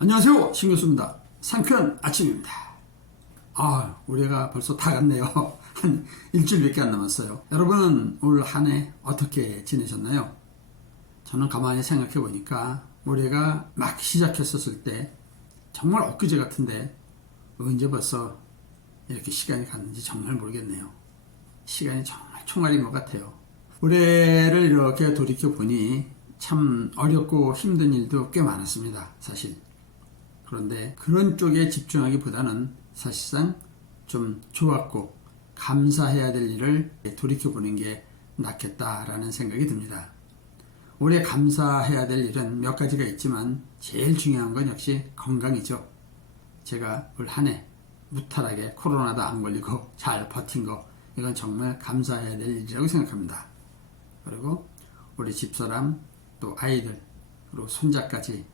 안녕하세요, 신교수입니다. 상쾌한 아침입니다. 올해가 벌써 다 갔네요. 한 일주일밖에 안 남았어요. 여러분은 올 한 해 어떻게 지내셨나요? 저는 가만히 생각해 보니까 올해가 막 시작했었을 때 정말 엊그제 같은데 언제 벌써 이렇게 시간이 갔는지 정말 모르겠네요. 시간이 정말 총알인 것 같아요. 올해를 이렇게 돌이켜 보니 참 어렵고 힘든 일도 꽤 많았습니다, 사실. 그런데 그런 쪽에 집중하기보다는 사실상 좀 좋았고 감사해야 될 일을 돌이켜보는 게 낫겠다라는 생각이 듭니다. 올해 감사해야 될 일은 몇 가지가 있지만 제일 중요한 건 역시 건강이죠. 제가 올 한 해 무탈하게 코로나도 안 걸리고 잘 버틴 거, 이건 정말 감사해야 될 일이라고 생각합니다. 그리고 우리 집사람, 또 아이들, 그리고 손자까지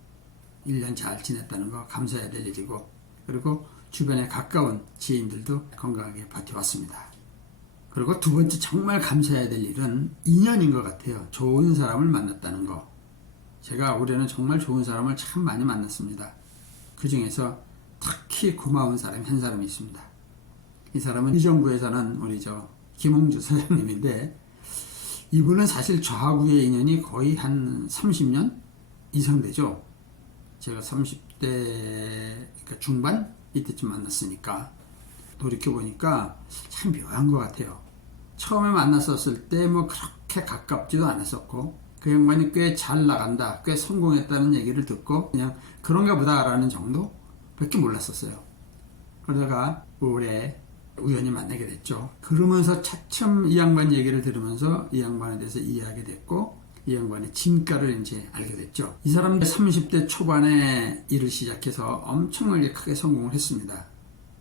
1년 잘 지냈다는 거 감사해야 될 일이고, 그리고 주변에 가까운 지인들도 건강하게 버텨왔습니다. 그리고 두 번째 정말 감사해야 될 일은 인연인 것 같아요. 좋은 사람을 만났다는 거. 제가 올해는 정말 좋은 사람을 참 많이 만났습니다. 그 중에서 특히 고마운 사람이 한 사람이 있습니다. 이 사람은 의정부에 사는 우리 김홍주 사장님인데, 이분은 사실 저하고의 인연이 거의 한 30년 이상 되죠. 제가 30대 그러니까 중반 이때쯤 만났으니까 돌이켜보니까 참 묘한 것 같아요. 처음에 만났었을 때 뭐 그렇게 가깝지도 않았었고, 그 양반이 꽤 잘 나간다, 꽤 성공했다는 얘기를 듣고 그냥 그런가 보다라는 정도밖에 몰랐었어요. 그러다가 올해 우연히 만나게 됐죠. 그러면서 차츰 이 양반 얘기를 들으면서 이 양반에 대해서 이해하게 됐고, 이 양반의 진가를 이제 알게 됐죠. 이 사람은 30대 초반에 일을 시작해서 엄청나게 크게 성공을 했습니다.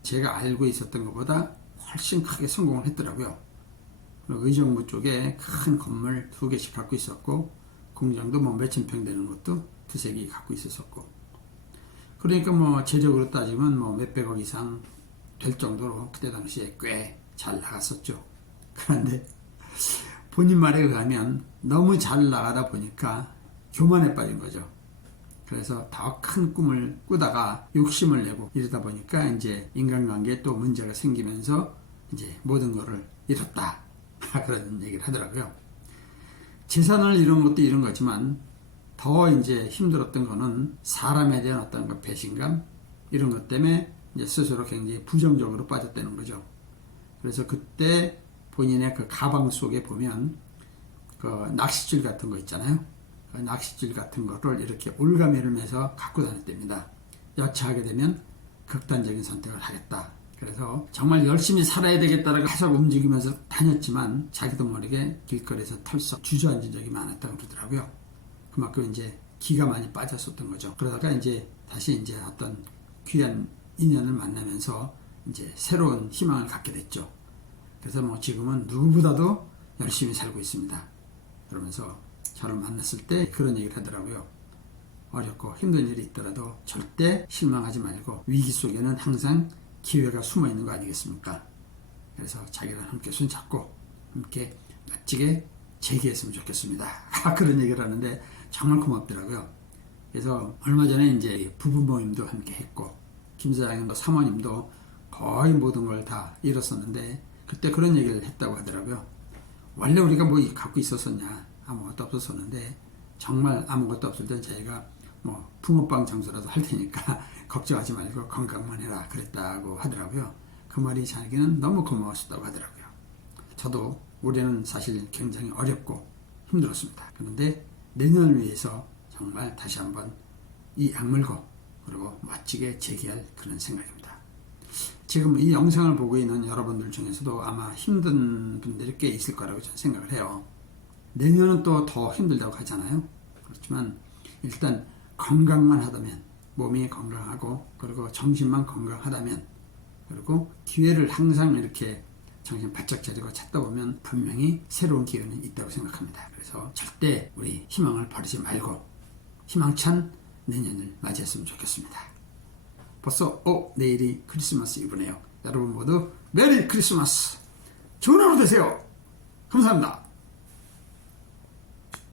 제가 알고 있었던 것보다 훨씬 크게 성공을 했더라고요. 그리고 의정부 쪽에 큰 건물 2개씩 갖고 있었고, 공장도 뭐 몇천 평 되는 것도 2-3개 갖고 있었고, 그러니까 뭐 재력으로 따지면 뭐 몇백억 이상 될 정도로 그때 당시에 꽤 잘 나갔었죠. 그런데 본인 말에 의하면 너무 잘 나가다 보니까 교만에 빠진 거죠. 그래서 더 큰 꿈을 꾸다가 욕심을 내고 이러다 보니까 이제 인간관계에 또 문제가 생기면서 이제 모든 거를 잃었다. 그런 얘기를 하더라고요. 재산을 잃은 것도 잃은 거지만 더 이제 힘들었던 거는 사람에 대한 어떤 배신감, 이런 것 때문에 이제 스스로 굉장히 부정적으로 빠졌다는 거죠. 그래서 그때 본인의 그 가방 속에 보면 그 낚싯줄 같은 거 있잖아요. 그 낚싯줄 같은 거를 이렇게 올가매를 매서 갖고 다녔답니다. 여차하게 되면 극단적인 선택을 하겠다. 그래서 정말 열심히 살아야 되겠다라고 계속 움직이면서 다녔지만 자기도 모르게 길거리에서 털썩 주저앉은 적이 많았다고 그러더라고요. 그만큼 이제 기가 많이 빠졌었던 거죠. 그러다가 이제 다시 이제 어떤 귀한 인연을 만나면서 이제 새로운 희망을 갖게 됐죠. 그래서 뭐 지금은 누구보다도 열심히 살고 있습니다. 그러면서 저를 만났을 때 그런 얘기를 하더라고요. 어렵고 힘든 일이 있더라도 절대 실망하지 말고 위기 속에는 항상 기회가 숨어 있는 거 아니겠습니까? 그래서 자기랑 함께 손잡고 함께 멋지게 재기했으면 좋겠습니다. 그런 얘기를 하는데 정말 고맙더라고요. 그래서 얼마 전에 이제 부부 모임도 함께 했고, 김 사장님도 사모님도 거의 모든 걸 다 잃었었는데 그때 그런 얘기를 했다고 하더라고요. 원래 우리가 뭐 갖고 있었었냐? 아무것도 없었었는데 정말 아무것도 없을 때 저희가 뭐 붕어빵 장수라도 할 테니까 걱정하지 말고 건강만 해라 그랬다고 하더라고요. 그 말이 자기는 너무 고마웠었다고 하더라고요. 저도 올해는 사실 굉장히 어렵고 힘들었습니다. 그런데 내년을 위해서 정말 다시 한번 이 악물고 그리고 멋지게 재기할 그런 생각입니다. 지금 이 영상을 보고 있는 여러분들 중에서도 아마 힘든 분들이 꽤 있을 거라고 저는 생각을 해요. 내년은 또 더 힘들다고 하잖아요. 그렇지만 일단 건강만 하다면, 몸이 건강하고 그리고 정신만 건강하다면, 그리고 기회를 항상 이렇게 정신 바짝 차리고 찾다 보면 분명히 새로운 기회는 있다고 생각합니다. 그래서 절대 우리 희망을 버리지 말고 희망찬 내년을 맞이했으면 좋겠습니다. 벌써 내일이 크리스마스 이브네요. 여러분 모두 메리 크리스마스! 좋은 하루 되세요. 감사합니다.